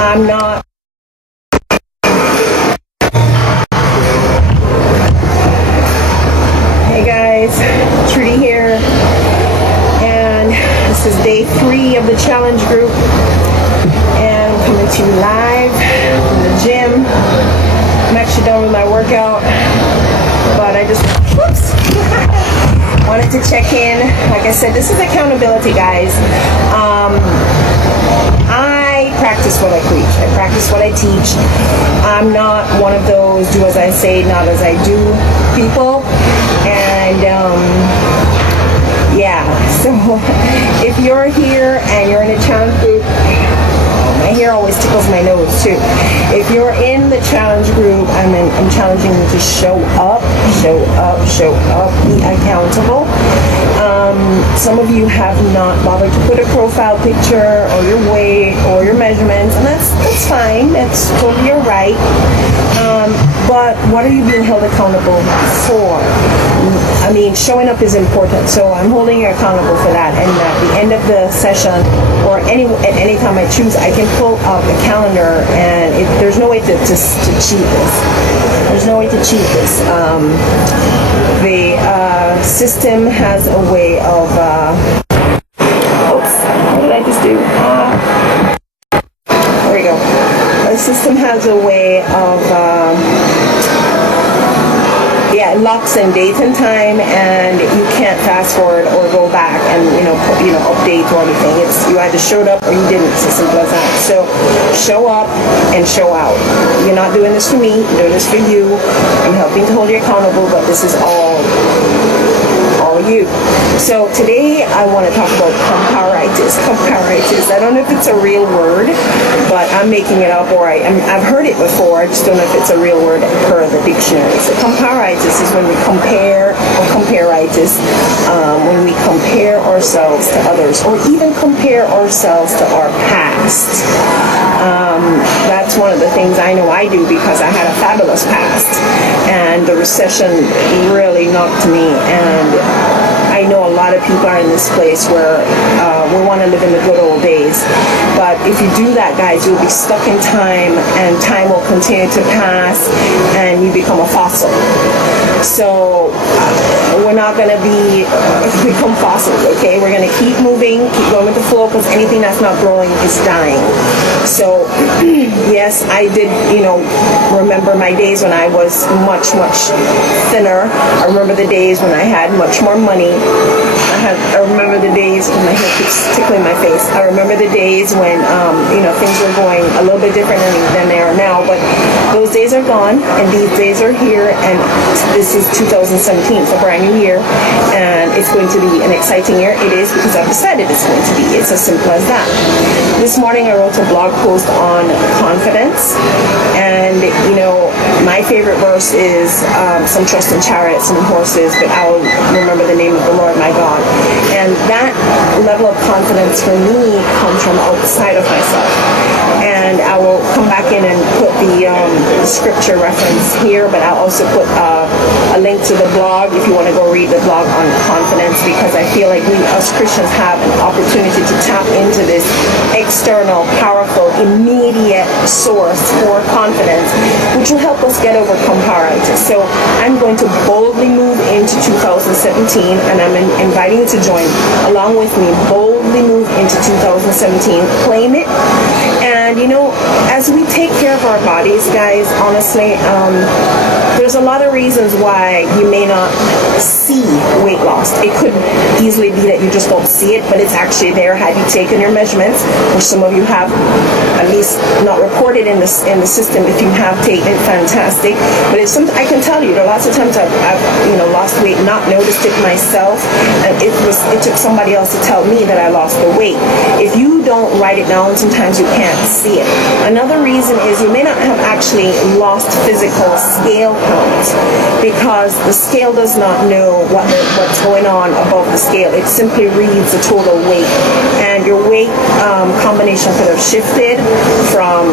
I'm not. Hey guys, Trudy here, and this is day 3 of the challenge group, and I'm coming to you live from the gym. I'm actually done with my workout, but I just, wanted to check in. Like I said, this is accountability, guys. I practice what I preach. I practice what I teach. I'm not one of those do as I say, not as I do people. And yeah, so if you're here and you're in a challenge group, my hair always tickles my nose too. If you're in the challenge group, I'm challenging you to show up, be accountable. Some of you have not bothered to put a profile picture or your weight or your measurements, and that's fine. That's totally your right. But what are you being held accountable for? I mean, showing up is important, so I'm holding you accountable for that. And at the end of the session, or at any time I choose, I can pull up a calendar, and there's no way to cheat this. There's no way to cheat this. The system has a way of. Oops! What did I just do? There we go. The system has a way of. Yeah, it locks in date and time, and you can't fast forward or go back and update or anything. It's you either showed up or you didn't. It's as simple as that. So show up and show out. You're not doing this for me. I'm doing this for you. I'm helping to hold you accountable, but this is all you. So today I want to talk about comparitis. Comparitis. I don't know if it's a real word, but I'm making it up, or I've heard it before. I just don't know if it's a real word per the dictionary. So comparitis is when we compare, or comparitis, when we compare ourselves to others, or even compare ourselves to our past. That's one of the things I know I do, because I had a fabulous past, and the recession really knocked me, and I know a lot of people are in this place where we want to live in the good old days. But if you do that, guys, you'll be stuck in time, and time will continue to pass, and you become a fossil. So we're not going to become fossils, okay? We're going to keep moving, keep going with the flow, because anything that's not growing is dying. So yes, I did, remember my days when I was much, much thinner. I remember the days when I had much more money. I remember the days when my hair keeps tickling my face. I remember the days when, things were going a little bit different than they are now. But those days are gone, and these days are here, and this is 2017. It's a brand new year, and it's going to be an exciting year. It is, because I've decided it's going to be. It's as simple as that. This morning I wrote a blog post on confidence, and, my favorite verse is some trust in chariots and horses, but I'll remember the name of the Lord my God. And that level of confidence for me comes from outside of myself. And I will come back in and put the scripture reference here, but I'll also put a link to the blog if you want to go read the blog on confidence, because I feel like we as Christians have an opportunity to tap into this external, powerful, immediate source for confidence, which will help us get over comparitis. So I'm going to boldly move into 2017, and I'm inviting you to join along with me. Boldly move into 2017. Claim it. And as we take care of our bodies, guys, honestly, there's a lot of reasons why you may not see weight loss. It could easily be that you just don't see it, but it's actually there. Had you taken your measurements, which some of you have, at least not reported in the system. If you have taken it, fantastic. But I can tell you, there are lots of times I've lost weight, not noticed it myself, and it took somebody else to tell me that I lost the weight. If you don't write it down, sometimes you can't see it. Another reason is you may not have actually lost physical scale count, because the scale does not know what's going on above the scale. It simply reads the total weight, and your weight combination could have shifted from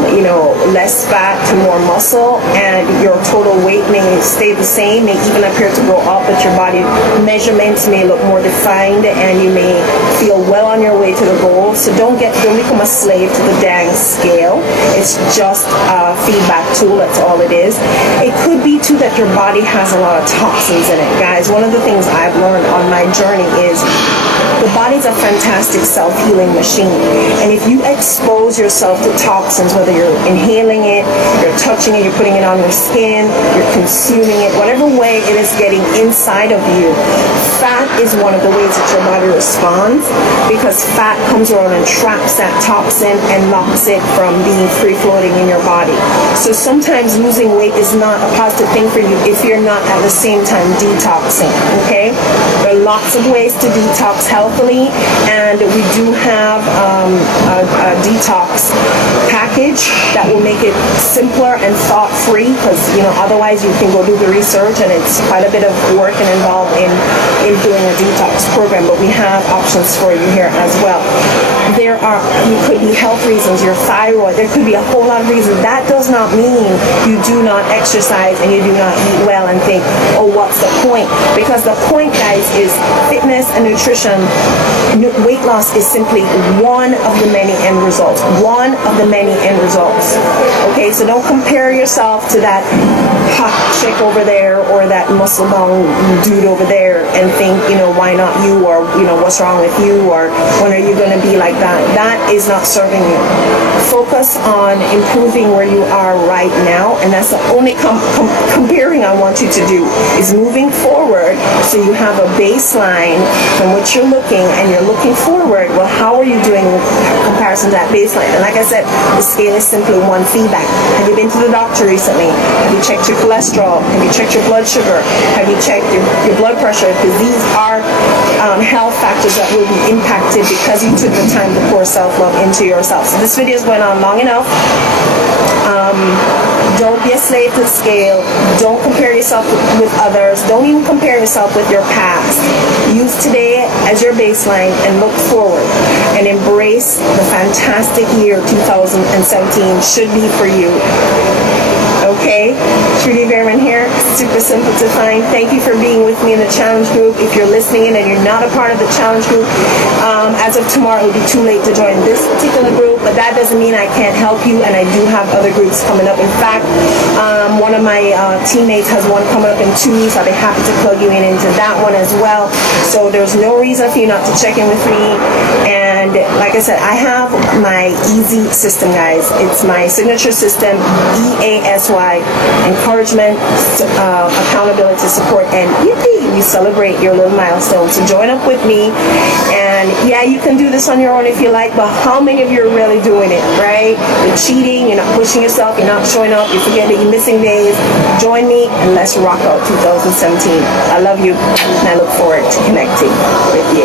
less fat to more muscle, and your total weight may stay the same, may even appear to go up, but your body measurements may look more defined, and you may feel well on your way to the goal. So don't become a slave to the dang scale. It's It's just a feedback tool. That's all it is. It could be too that your body has a lot of toxins in it. Guys, one of the things I've learned on my journey is the body's a fantastic self-healing machine. And if you expose yourself to toxins, whether you're inhaling it, you're touching it, you're putting it on your skin, you're consuming it, whatever way it is getting inside of you, fat is one of the ways that your body responds, because fat comes around and traps that toxin and locks it from being free-floating in your body. So sometimes losing weight is not a positive thing for you if you're not at the same time detoxing, okay? There are lots of ways to detox healthily, and we do have a detox package that will make it simpler and thought-free, because otherwise you can go do the research and it's quite a bit of work and involved in doing a detox program. But we have options for you here as well. You could be health reasons, your thyroid, there could be a whole lot of reasons. That does not mean you do not exercise and you do not eat well and think, oh, what's the point? Because the point, guys, is fitness and nutrition. Weight loss is simply one of the many end results. One of the many end results. Okay, so don't compare yourself to that hot chick over there or that muscle-bound dude over there and think, why not you, or what's wrong with you, or when are you going to be like that? That is not serving you. Focus on improving where you are right now, and that's the only comparing I want you to do, is moving forward so you have a baseline from which you're looking, and you're looking forward. Well, how are you doing in comparison to that baseline? And like I said, the scale is simply one feedback. Have you been to the doctor recently? Have you checked your cholesterol? Have you checked your blood sugar? Have you checked your blood pressure? Because these are health factors that will be impacted because you took the time to pour self-love into yourself. So this video is going on long enough. Don't be a slave to the scale. Don't compare yourself with others. Don't even compare yourself with your past. Use today as your baseline and look forward and embrace the fantastic year 2017 should be for you. Okay, Trudy Behrman here, super simple to find. Thank you for being with me in the challenge group. If you're listening in and you're not a part of the challenge group, as of tomorrow it will be too late to join this particular group, but that doesn't mean I can't help you, and I do have other groups coming up. In fact, one of my teammates has one coming up in 2 weeks. I'll be happy to plug you into that one as well. So there's no reason for you not to check in with me. And like I said, I have my easy system, guys. It's my signature system, EASY. Encouragement, accountability, support, and yippee, we celebrate your little milestones. So join up with me, and yeah, you can do this on your own if you like, but how many of you are really doing it, right? You're cheating, you're not pushing yourself, you're not showing up, you forget that you're missing days. Join me and let's rock out 2017. I love you, and I look forward to connecting with you.